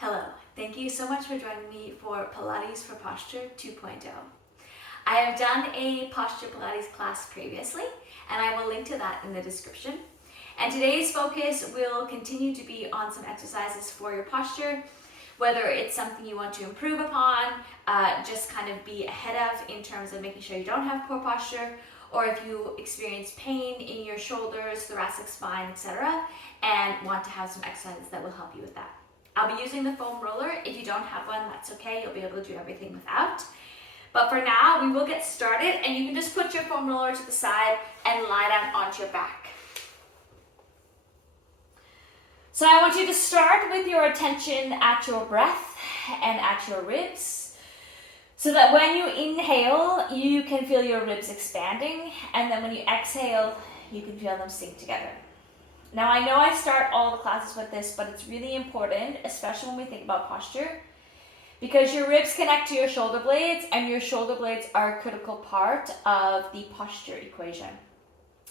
Hello, thank you so much for joining me for Pilates for Posture 2.0. I have done a posture Pilates class previously, and I will link to that in the description. And today's focus will continue to be on some exercises for your posture, whether it's something you want to improve upon, just kind of be ahead of in terms of making sure you don't have poor posture, or if you experience pain in your shoulders, thoracic spine, etc., and want to have some exercises that will help you with that. I'll be using the foam roller. If you don't have one, that's okay. You'll be able to do everything without. But for now, we will get started, and you can just put your foam roller to the side and lie down onto your back. So I want you to start with your attention at your breath and at your ribs, so that when you inhale, you can feel your ribs expanding, and then when you exhale, you can feel them sink together. Now, I know I start all the classes with this, but it's really important, especially when we think about posture, because your ribs connect to your shoulder blades, and your shoulder blades are a critical part of the posture equation.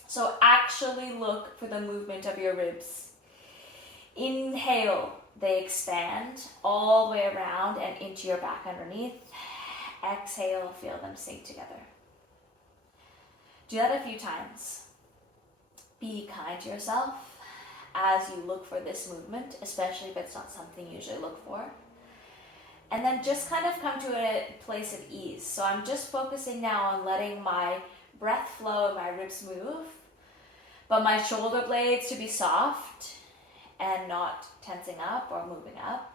So actually look for the movement of your ribs. Inhale, they expand all the way around and into your back underneath. Exhale, feel them sink together. Do that a few times. Be kind to yourself as you look for this movement, especially if it's not something you usually look for. And then just kind of come to a place of ease. So I'm just focusing now on letting my breath flow and my ribs move, but my shoulder blades to be soft and not tensing up or moving up.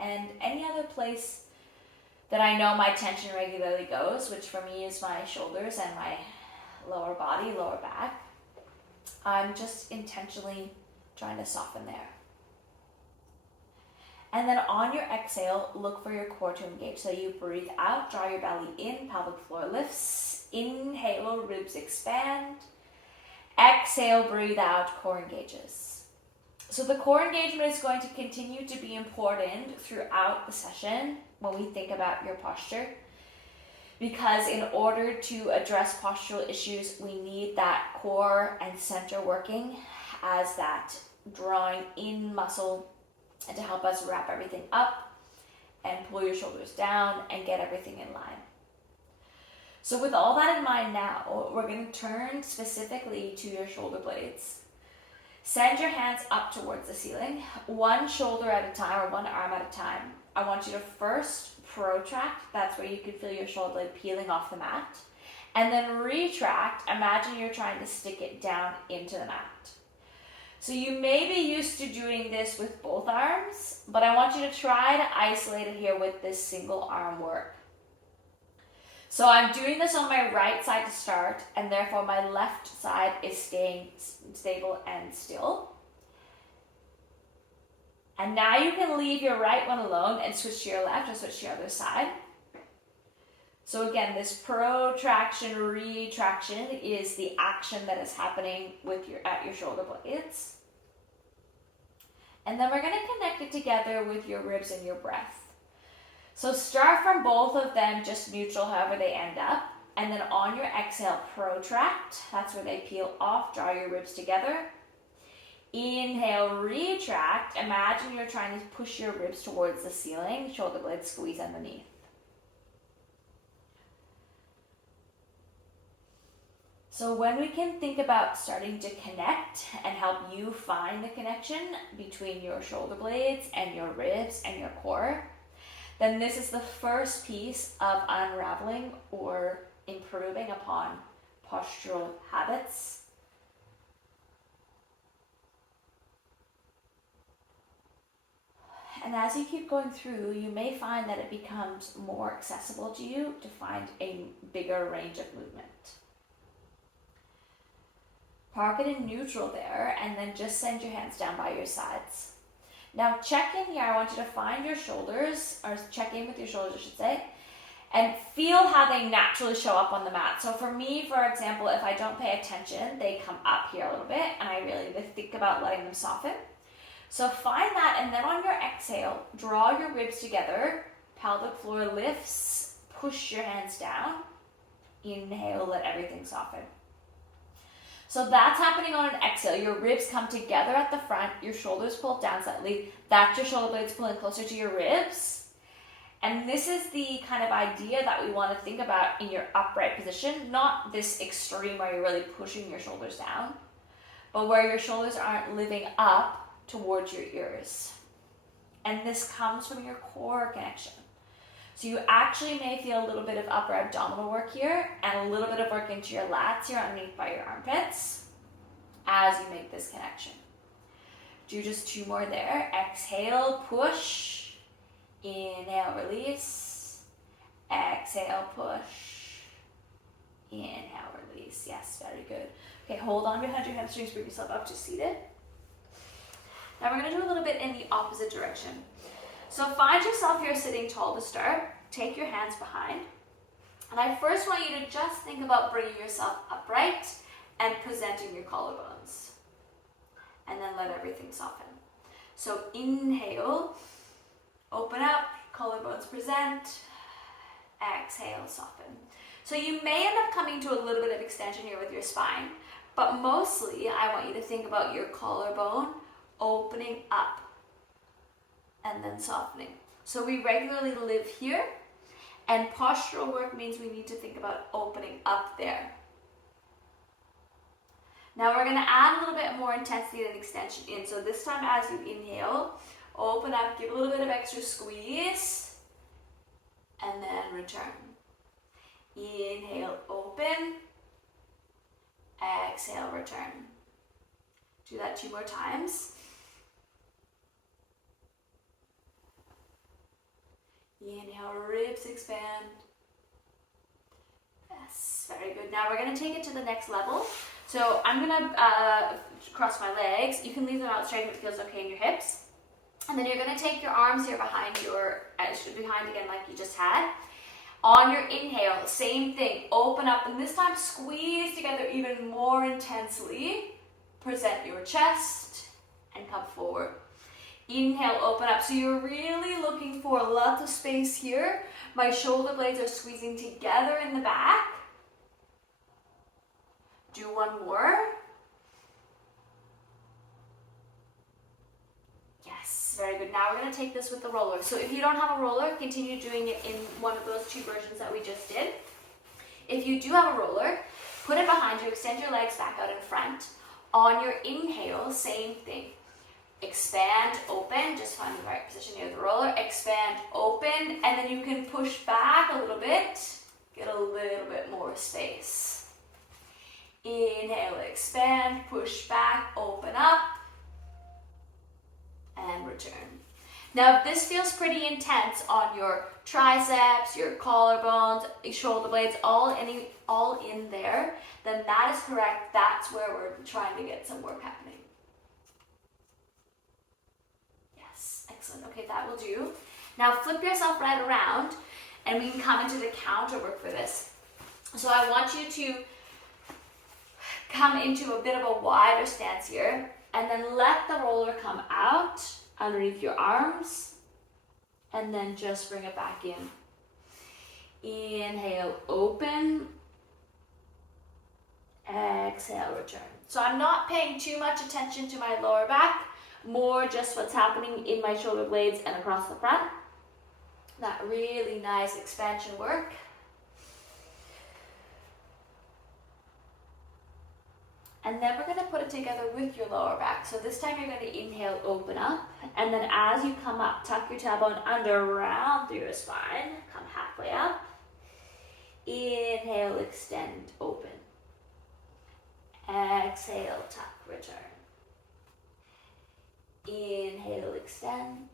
And any other place that I know my tension regularly goes, which for me is my shoulders and my lower body, lower back, I'm just intentionally trying to soften there. And then on your exhale, look for your core to engage. So you breathe out, draw your belly in, pelvic floor lifts. Inhale, ribs expand. Exhale, breathe out, core engages. So the core engagement is going to continue to be important throughout the session when we think about your posture, because in order to address postural issues, we need that core and center working as that drawing in muscle and to help us wrap everything up and pull your shoulders down and get everything in line. So with all that in mind now, we're going to turn specifically to your shoulder blades. Send your hands up towards the ceiling, one shoulder at a time or one arm at a time. I want you to first protract, that's where you can feel your shoulder blade peeling off the mat, and then retract. Imagine you're trying to stick it down into the mat. So you may be used to doing this with both arms, but I want you to try to isolate it here with this single arm work. So I'm doing this on my right side to start, and therefore my left side is staying stable and still. And now you can leave your right one alone and switch to your left or switch to your other side. So again, this protraction, retraction is the action that is happening at your shoulder blades. And then we're going to connect it together with your ribs and your breath. So start from both of them, just neutral, however they end up. And then on your exhale, protract. That's where they peel off. Draw your ribs together. Inhale, retract. Imagine you're trying to push your ribs towards the ceiling. Shoulder blades squeeze underneath. So when we can think about starting to connect and help you find the connection between your shoulder blades and your ribs and your core, then this is the first piece of unraveling or improving upon postural habits. And as you keep going through, you may find that it becomes more accessible to you to find a bigger range of movement. Park it in neutral there, and then just send your hands down by your sides. Now check in here. I want you to find your shoulders, or check in with your shoulders, I should say, and feel how they naturally show up on the mat. So for me, for example, if I don't pay attention, they come up here a little bit, and I really need to think about letting them soften. So find that, and then on your exhale, draw your ribs together, pelvic floor lifts, push your hands down. Inhale, let everything soften. So that's happening on an exhale. Your ribs come together at the front, your shoulders pull down slightly. That's your shoulder blades pulling closer to your ribs. And this is the kind of idea that we want to think about in your upright position, not this extreme where you're really pushing your shoulders down, but where your shoulders aren't living up towards your ears. And this comes from your core connection. So you actually may feel a little bit of upper abdominal work here and a little bit of work into your lats here underneath by your armpits as you make this connection. Do just 2 more there. Exhale, push. Inhale, release. Exhale, push. Inhale, release. Yes, very good. Okay, hold on behind your hamstrings, bring yourself up to seated. Now we're going to do a little bit in the opposite direction. So find yourself here sitting tall to start. Take your hands behind. And I first want you to just think about bringing yourself upright and presenting your collarbones. And then let everything soften. So inhale, open up, collarbones present. Exhale, soften. So you may end up coming to a little bit of extension here with your spine, but mostly I want you to think about your collarbone opening up and then softening. So we regularly live here, and postural work means we need to think about opening up there. Now we're going to add a little bit more intensity and extension in. So this time as you inhale, open up, give a little bit of extra squeeze, and then return. Inhale, open. Exhale, return. Do that 2 more times. Inhale, ribs expand. Yes, very good. Now we're going to take it to the next level. So I'm going to cross my legs. You can leave them out straight if it feels okay in your hips. And then you're going to take your arms here behind again like you just had. On your inhale, same thing. Open up, and this time squeeze together even more intensely. Present your chest and come forward. Inhale, open up. So you're really looking for lots of space here. My shoulder blades are squeezing together in the back. Do 1 more. Yes, very good. Now we're going to take this with the roller. So if you don't have a roller, continue doing it in one of those 2 versions that we just did. If you do have a roller, put it behind you, extend your legs back out in front. On your inhale, same thing. Expand, open, just find the right position near the roller. Expand, open, and then you can push back a little bit, get a little bit more space. Inhale, expand, push back, open up, and return. Now, if this feels pretty intense on your triceps, your collarbones, your shoulder blades, all in there, then that is correct. That's where we're trying to get some work happening. Yes, excellent. Okay, that will do. Now flip yourself right around, and we can come into the counter work for this. So I want you to come into a bit of a wider stance here, and then let the roller come out underneath your arms, and then just bring it back in. Inhale, open. Exhale, return. So I'm not paying too much attention to my lower back, more just what's happening in my shoulder blades and across the front. That really nice expansion work. And then we're going to put it together with your lower back. So this time you're going to inhale, open up. And then as you come up, tuck your tailbone under, round through your spine. Come halfway up. Inhale, extend, open. Exhale, tuck, return. Inhale, extend.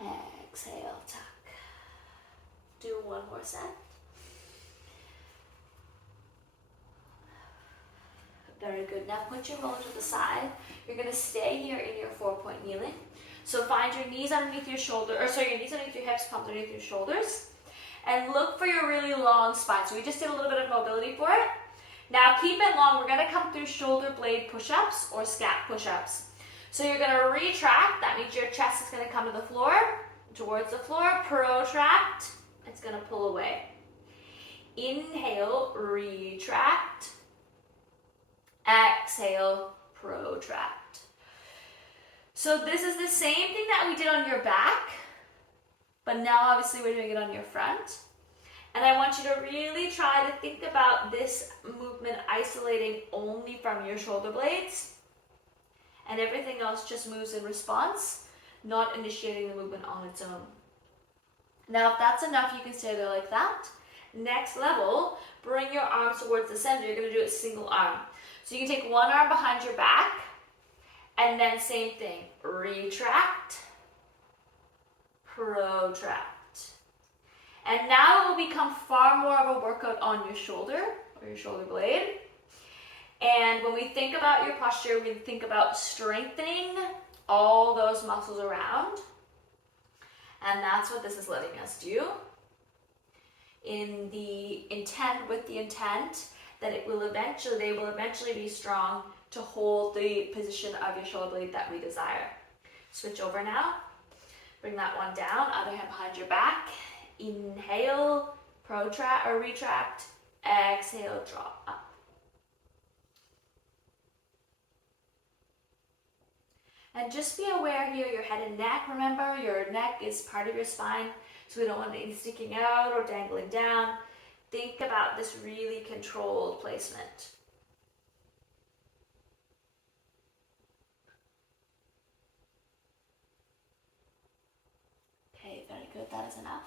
Exhale, tuck. Do 1 more set. Very good. Now put your roller to the side. You're going to stay here in your 4-point kneeling. So find your knees underneath your your knees underneath your hips, palms underneath your shoulders. And look for your really long spine. So we just did a little bit of mobility for it. Now keep it long. We're going to come through shoulder blade push-ups or scap push-ups. So you're going to retract. That means your chest is going to come to the floor, towards the floor. Protract. It's going to pull away. Inhale, retract. exhale, protract. So this is the same thing that we did on your back, but now obviously we're doing it on your front. And I want you to really try to think about this movement isolating only from your shoulder blades, and everything else just moves in response, not initiating the movement on its own. Now, if that's enough, you can stay there like that. Next level, bring your arms towards the center. You're going to do it single arm. So you can take one arm behind your back, and then same thing, retract, protract. And now it will become far more of a workout on your shoulder or your shoulder blade. And when we think about your posture, we think about strengthening all those muscles around. And that's what this is letting us do. In the intent, with the intent that they will eventually be strong to hold the position of your shoulder blade that we desire. Switch over now. Bring that one down, other hand behind your back. Inhale, protract or retract. Exhale, drop up. And just be aware here, your head and neck. Remember, your neck is part of your spine, so we don't want anything sticking out or dangling down. Think about this really controlled placement. Okay, very good, that is enough.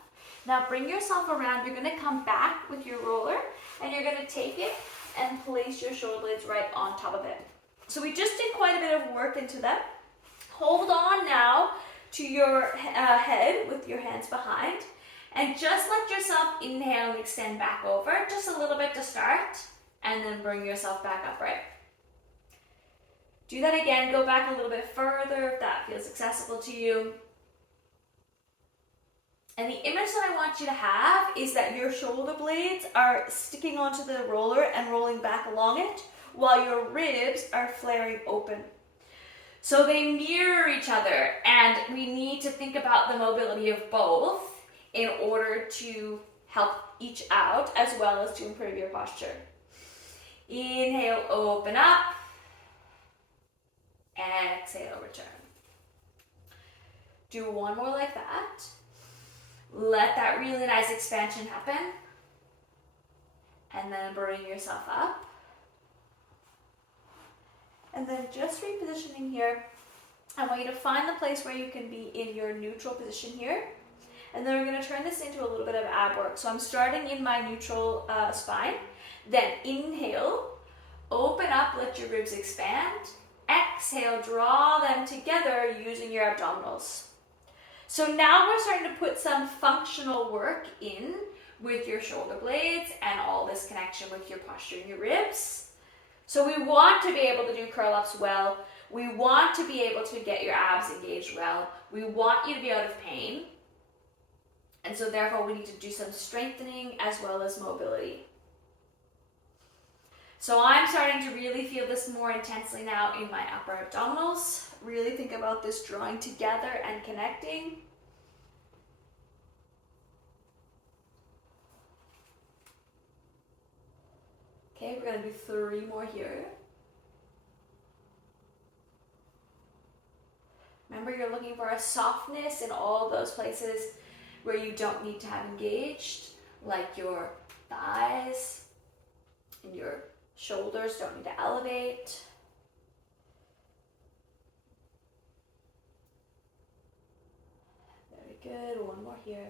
Now bring yourself around. You're going to come back with your roller, and you're going to take it and place your shoulder blades right on top of it. So we just did quite a bit of work into them. Hold on now to your head with your hands behind, and just let yourself inhale and extend back over, just a little bit to start, and then bring yourself back upright. Do that again, go back a little bit further if that feels accessible to you. And the image that I want you to have is that your shoulder blades are sticking onto the roller and rolling back along it, while your ribs are flaring open. So they mirror each other, and we need to think about the mobility of both in order to help each out as well as to improve your posture. Inhale, open up. Exhale, return. Do one more like that. Let that really nice expansion happen. And then bring yourself up. And then just repositioning here, I want you to find the place where you can be in your neutral position here. And then we're going to turn this into a little bit of ab work. So I'm starting in my neutral spine. Then inhale, open up, let your ribs expand. Exhale, draw them together using your abdominals. So now we're starting to put some functional work in with your shoulder blades and all this connection with your posture and your ribs. So we want to be able to do curl-ups well. We want to be able to get your abs engaged well. We want you to be out of pain. And so therefore we need to do some strengthening as well as mobility. So I'm starting to really feel this more intensely now in my upper abdominals. Really think about this drawing together and connecting. Okay, we're going to do 3 more here. Remember, you're looking for a softness in all those places where you don't need to have engaged, like your thighs and your shoulders don't need to elevate. Very good. One more here.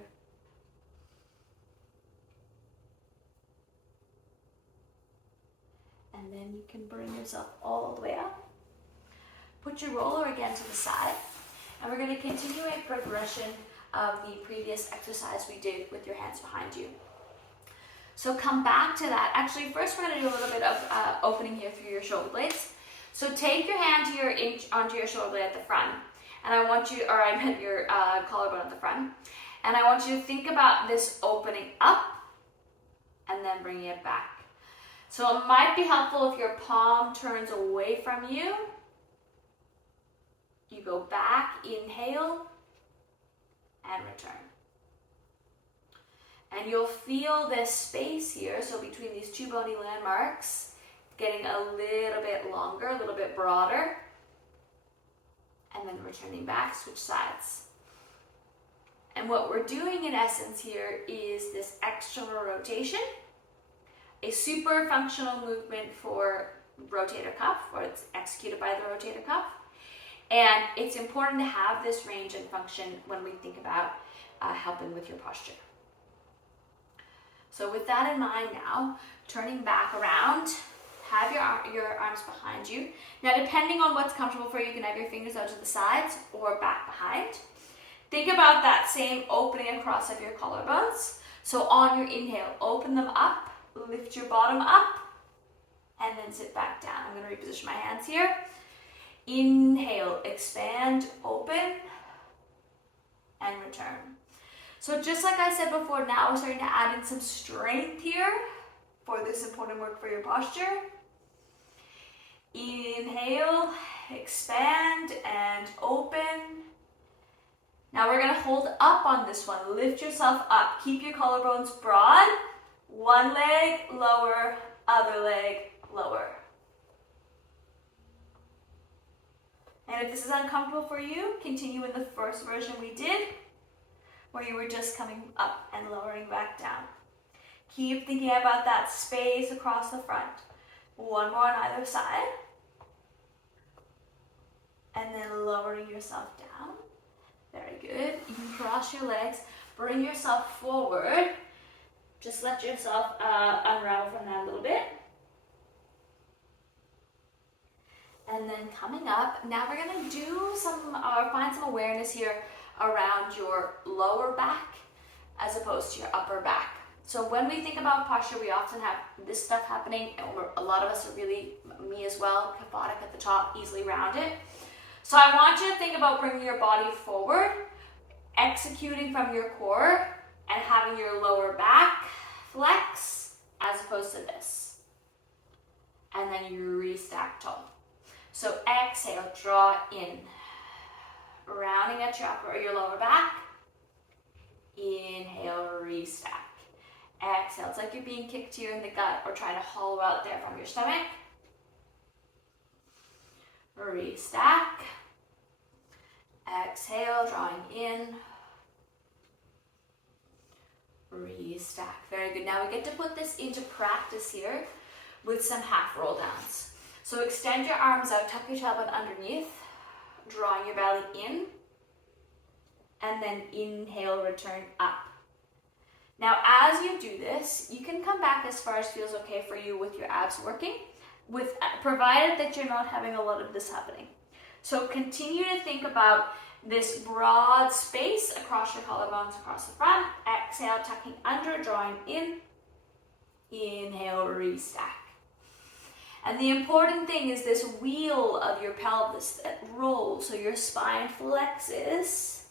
And then you can bring yourself all the way up. Put your roller again to the side. And we're going to continue a progression of the previous exercise we did with your hands behind you. So come back to that. Actually, first we're going to do a little bit of opening here through your shoulder blades. So take your hand onto your shoulder blade at the front. And I want you, or I meant your collarbone at the front. And I want you to think about this opening up and then bringing it back. So it might be helpful if your palm turns away from you. You go back, inhale, and return. And you'll feel this space here, so between these 2 bony landmarks, getting a little bit longer, a little bit broader, and then returning back, switch sides. And what we're doing in essence here is this external rotation, a super functional movement for rotator cuff, or it's executed by the rotator cuff. And it's important to have this range and function when we think about helping with your posture. So with that in mind now, turning back around, have your arms behind you. Now depending on what's comfortable for you, you can have your fingers out to the sides or back behind. Think about that same opening across of your collarbones. So on your inhale, open them up, lift your bottom up, and then sit back down. I'm going to reposition my hands here. Inhale, expand, open, and return. So just like I said before, now we're starting to add in some strength here for this important work for your posture. Inhale, expand, and open. Now we're going to hold up on this one. Lift yourself up. Keep your collarbones broad. One leg, lower, other leg, lower. And if this is uncomfortable for you, continue in the first version we did, where you were just coming up and lowering back down. Keep thinking about that space across the front. One more on either side. And then lowering yourself down. Very good. You can cross your legs, bring yourself forward. Just let yourself unravel from that a little bit. And then coming up, now we're going to do find some awareness here around your lower back as opposed to your upper back. So when we think about posture, we often have this stuff happening, and a lot of us are really, me as well, kyphotic at the top, easily rounded. So I want you to think about bringing your body forward, executing from your core, and having your lower back flex as opposed to this. And then you restack tall. So exhale, draw in, rounding at your upper or your lower back. Inhale, restack. Exhale, it's like you're being kicked here in the gut or trying to hollow out there from your stomach. Restack. Exhale, drawing in. Restack. Very good. Now we get to put this into practice here with some half roll downs. So extend your arms out, tuck your tailbone underneath, drawing your belly in, and then inhale, return up. Now as you do this, you can come back as far as feels okay for you with your abs working, provided that you're not having a lot of this happening. So continue to think about this broad space across your collarbones, across the front. Exhale, tucking under, drawing in. Inhale, restack. And the important thing is this wheel of your pelvis that rolls, so your spine flexes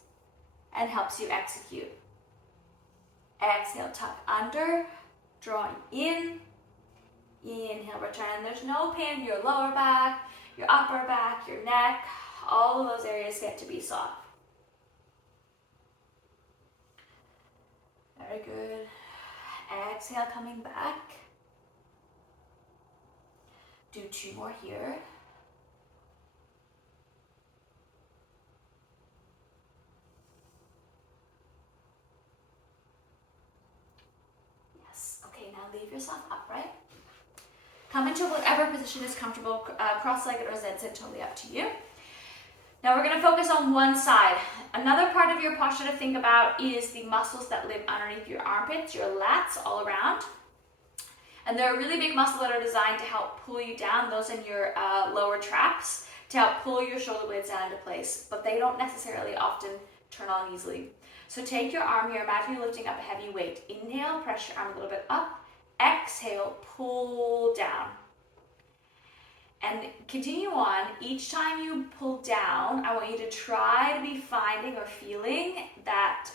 and helps you execute. Exhale, tuck under, drawing in. Inhale, return. There's no pain in your lower back, your upper back, your neck. All of those areas get to be soft. Very good. Exhale, coming back. Do 2 more here. Yes. Okay, now leave yourself upright. Come into whatever position is comfortable, cross-legged or Z-sit, totally up to you. Now we're going to focus on one side. Another part of your posture to think about is the muscles that live underneath your armpits, your lats all around. And they're a really big muscle that are designed to help pull you down, those in your lower traps, to help pull your shoulder blades down into place, but they don't necessarily often turn on easily. So take your arm here, imagine you're lifting up a heavy weight. Inhale, press your arm a little bit up. Exhale, pull down. And continue on. Each time you pull down, I want you to try to be finding or feeling that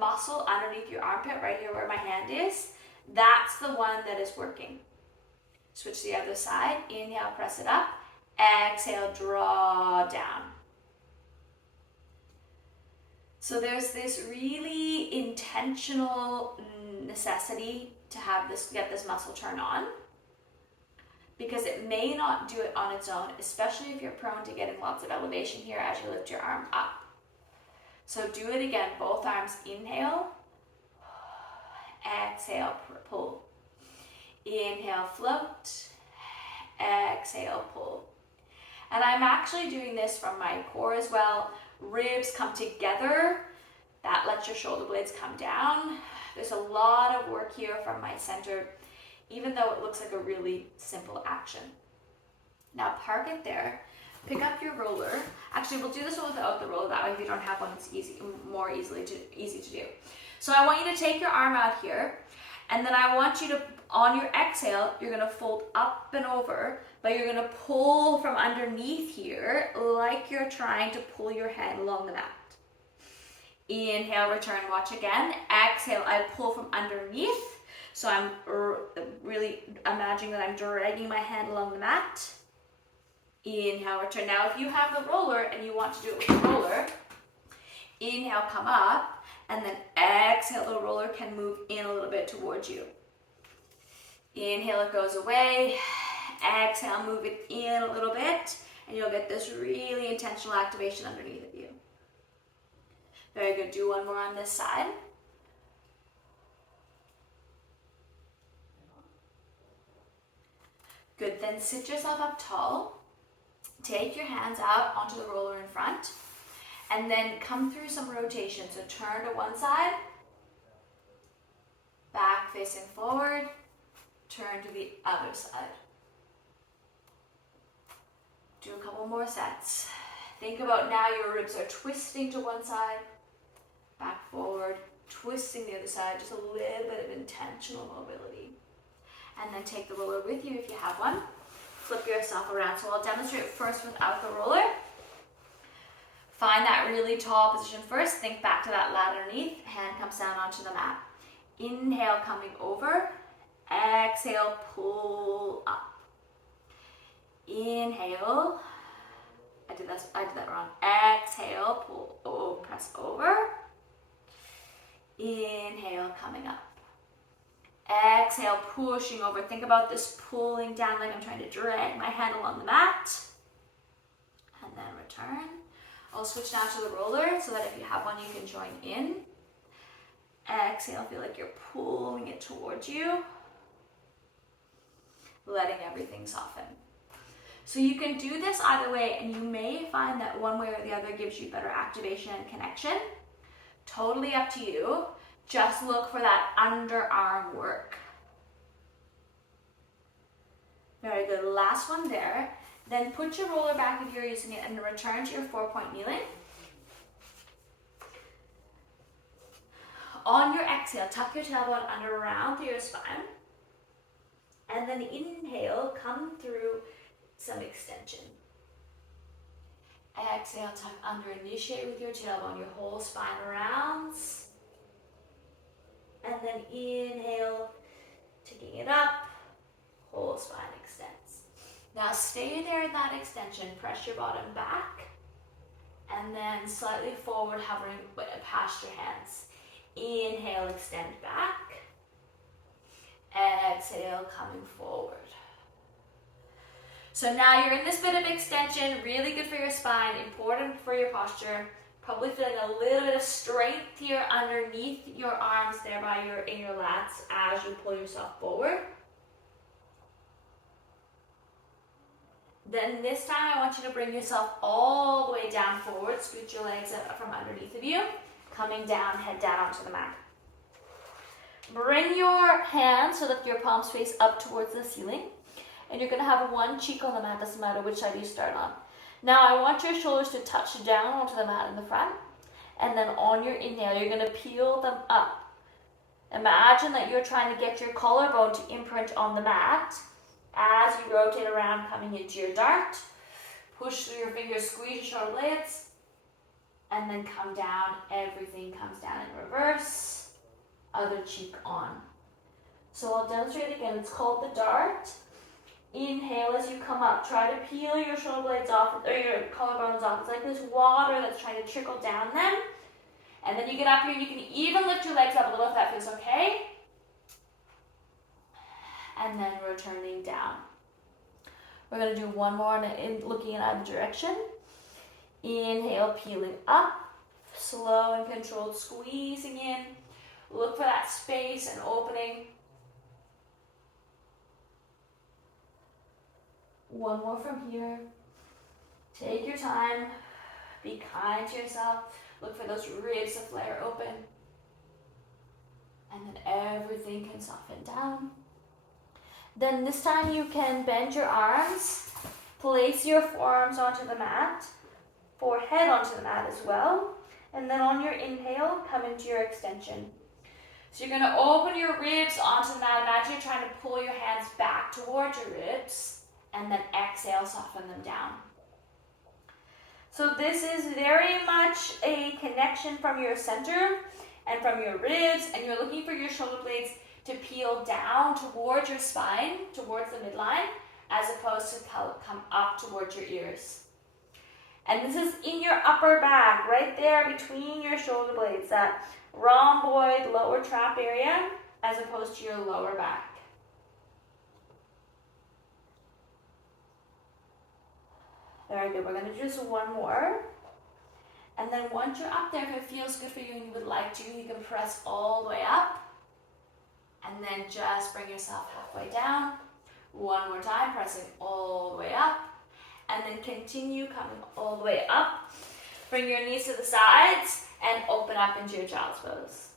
muscle underneath your armpit, right here where my hand is. That's the one that is working. Switch to the other side. Inhale, press it up. Exhale, draw down. So there's this really intentional necessity to have this, get this muscle turn on. because it may not do it on its own, especially if you're prone to getting lots of elevation here as you lift your arm up. So do it again, both arms, inhale, exhale, pull. Inhale, float, exhale, pull. And I'm actually doing this from my core as well. Ribs come together, that lets your shoulder blades come down. There's a lot of work here from my center, even though it looks like a really simple action. Now park it there, pick up your roller. Actually, we'll do this one without the roller, that way if you don't have one, it's easy to do. So I want you to take your arm out here, and then I want you to, on your exhale, you're gonna fold up and over, but you're gonna pull from underneath here, like you're trying to pull your head along the mat. Inhale, return, watch again. Exhale, I pull from underneath. So I'm really imagining that I'm dragging my hand along the mat. Inhale, return. Now, if you have the roller and you want to do it with the roller, inhale, come up, and then exhale, the roller can move in a little bit towards you. Inhale, it goes away. Exhale, move it in a little bit, and you'll get this really intentional activation underneath of you. Very good. Do one more on this side. Good. Then sit yourself up tall. Take your hands out onto the roller in front, and then come through some rotation. So turn to one side, back facing forward, turn to the other side. Do a couple more sets. Think about now your ribs are twisting to one side, back forward, twisting the other side, just a little bit of intentional mobility. And then take the roller with you if you have one. Flip yourself around. So I'll demonstrate first without the roller. Find that really tall position first. Think back to that lat underneath. Hand comes down onto the mat. Inhale, coming over. Exhale, pull up. Inhale. I did that wrong. Exhale, pull, oh, press over. Inhale, coming up. Exhale, pushing over. Think about this pulling down like I'm trying to drag my hand along the mat. And then return. I'll switch now to the roller so that if you have one, you can join in. Exhale, feel like you're pulling it towards you. Letting everything soften. So you can do this either way, and you may find that one way or the other gives you better activation and connection. Totally up to you. Just look for that underarm work. Very good. Last one there. Then put your roller back if you're using it and return to your 4-point kneeling. On your exhale, tuck your tailbone under around through your spine. And then inhale, come through some extension. Exhale, tuck under, initiate with your tailbone, your whole spine rounds. And then inhale, taking it up, whole spine extends. Now stay there in that extension, press your bottom back, and then slightly forward, hovering past your hands. Inhale, extend back. Exhale, coming forward. So now you're in this bit of extension, really good for your spine, important for your posture. Probably feeling a little bit of strength here underneath your arms there in your lats as you pull yourself forward. Then this time I want you to bring yourself all the way down forward, scoot your legs up from underneath of you, coming down, head down onto the mat. Bring your hands so that your palms face up towards the ceiling. And you're going to have one cheek on the mat, doesn't matter which side you start on. Now I want your shoulders to touch down onto the mat in the front. And then on your inhale, you're going to peel them up. Imagine that you're trying to get your collarbone to imprint on the mat as you rotate around, coming into your dart. Push through your fingers, squeeze your shoulder blades, and then come down. Everything comes down in reverse. Other cheek on. So I'll demonstrate again. It's called the dart. Inhale as you come up. Try to peel your shoulder blades off, or your collarbones off. It's like this water that's trying to trickle down them. And then you get up here and you can even lift your legs up a little if that feels okay. And then returning down. We're going to do one more looking in either direction. Inhale, peeling up, slow and controlled, squeezing in. Look for that space and opening. One more from here. Take your time. Be kind to yourself. Look for those ribs to flare open. And then everything can soften down. Then this time you can bend your arms. Place your forearms onto the mat. Forehead onto the mat as well. And then on your inhale, come into your extension. So you're going to open your ribs onto the mat. Imagine you're trying to pull your hands back towards your ribs. And then exhale, soften them down. So this is very much a connection from your center and from your ribs. And you're looking for your shoulder blades to peel down towards your spine, towards the midline, as opposed to come up towards your ears. And this is in your upper back, right there between your shoulder blades, that rhomboid lower trap area, as opposed to your lower back. Very good. We're going to do just one more. And then once you're up there, if it feels good for you and you would like to, you can press all the way up. And then just bring yourself halfway down. One more time, pressing all the way up. And then continue coming all the way up. Bring your knees to the sides and open up into your child's pose.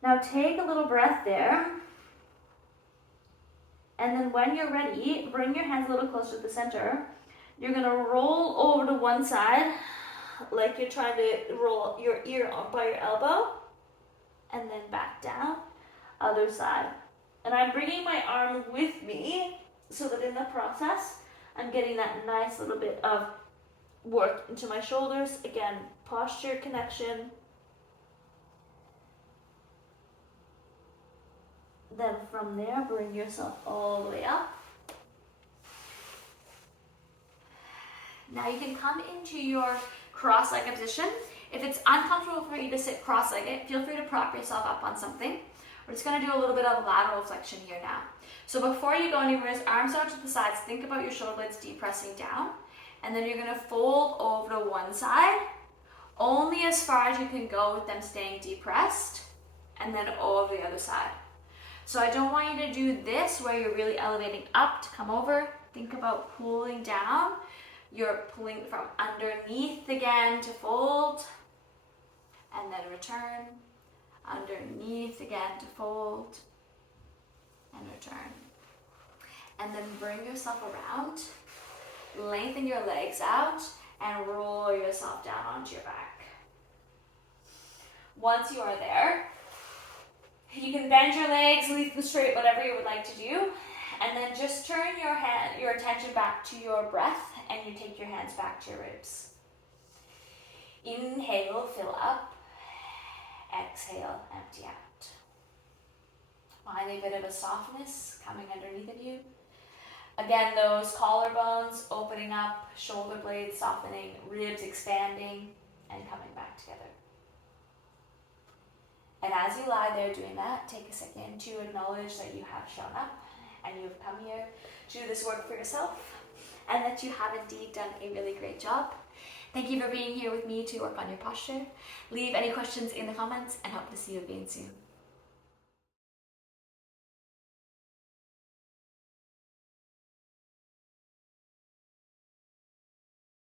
Now take a little breath there. And then when you're ready, bring your hands a little closer to the center. You're going to roll over to one side, like you're trying to roll your ear up by your elbow. And then back down, other side. And I'm bringing my arm with me so that in the process, I'm getting that nice little bit of work into my shoulders. Again, posture connection. Then from there, bring yourself all the way up. Now you can come into your cross-legged position. If it's uncomfortable for you to sit cross-legged, feel free to prop yourself up on something. We're just going to do a little bit of lateral flexion here now. So before you go anywhere, arms out to the sides, think about your shoulder blades depressing down. And then you're going to fold over to one side, only as far as you can go with them staying depressed, and then over the other side. So I don't want you to do this where you're really elevating up to come over. Think about pulling down. You're pulling from underneath again to fold, and then return. Underneath again to fold, and return. And then bring yourself around, lengthen your legs out, and roll yourself down onto your back. Once you are there, you can bend your legs, leave them straight, whatever you would like to do. And then just turn your attention back to your breath, and you take your hands back to your ribs. Inhale, fill up. Exhale, empty out. Find a bit of a softness coming underneath of you. Again, those collarbones opening up, shoulder blades softening, ribs expanding, and coming back together. And as you lie there doing that, take a second to acknowledge that you have shown up and you've come here to do this work for yourself, and that you have indeed done a really great job. Thank you for being here with me to work on your posture. Leave any questions in the comments, and hope to see you again soon.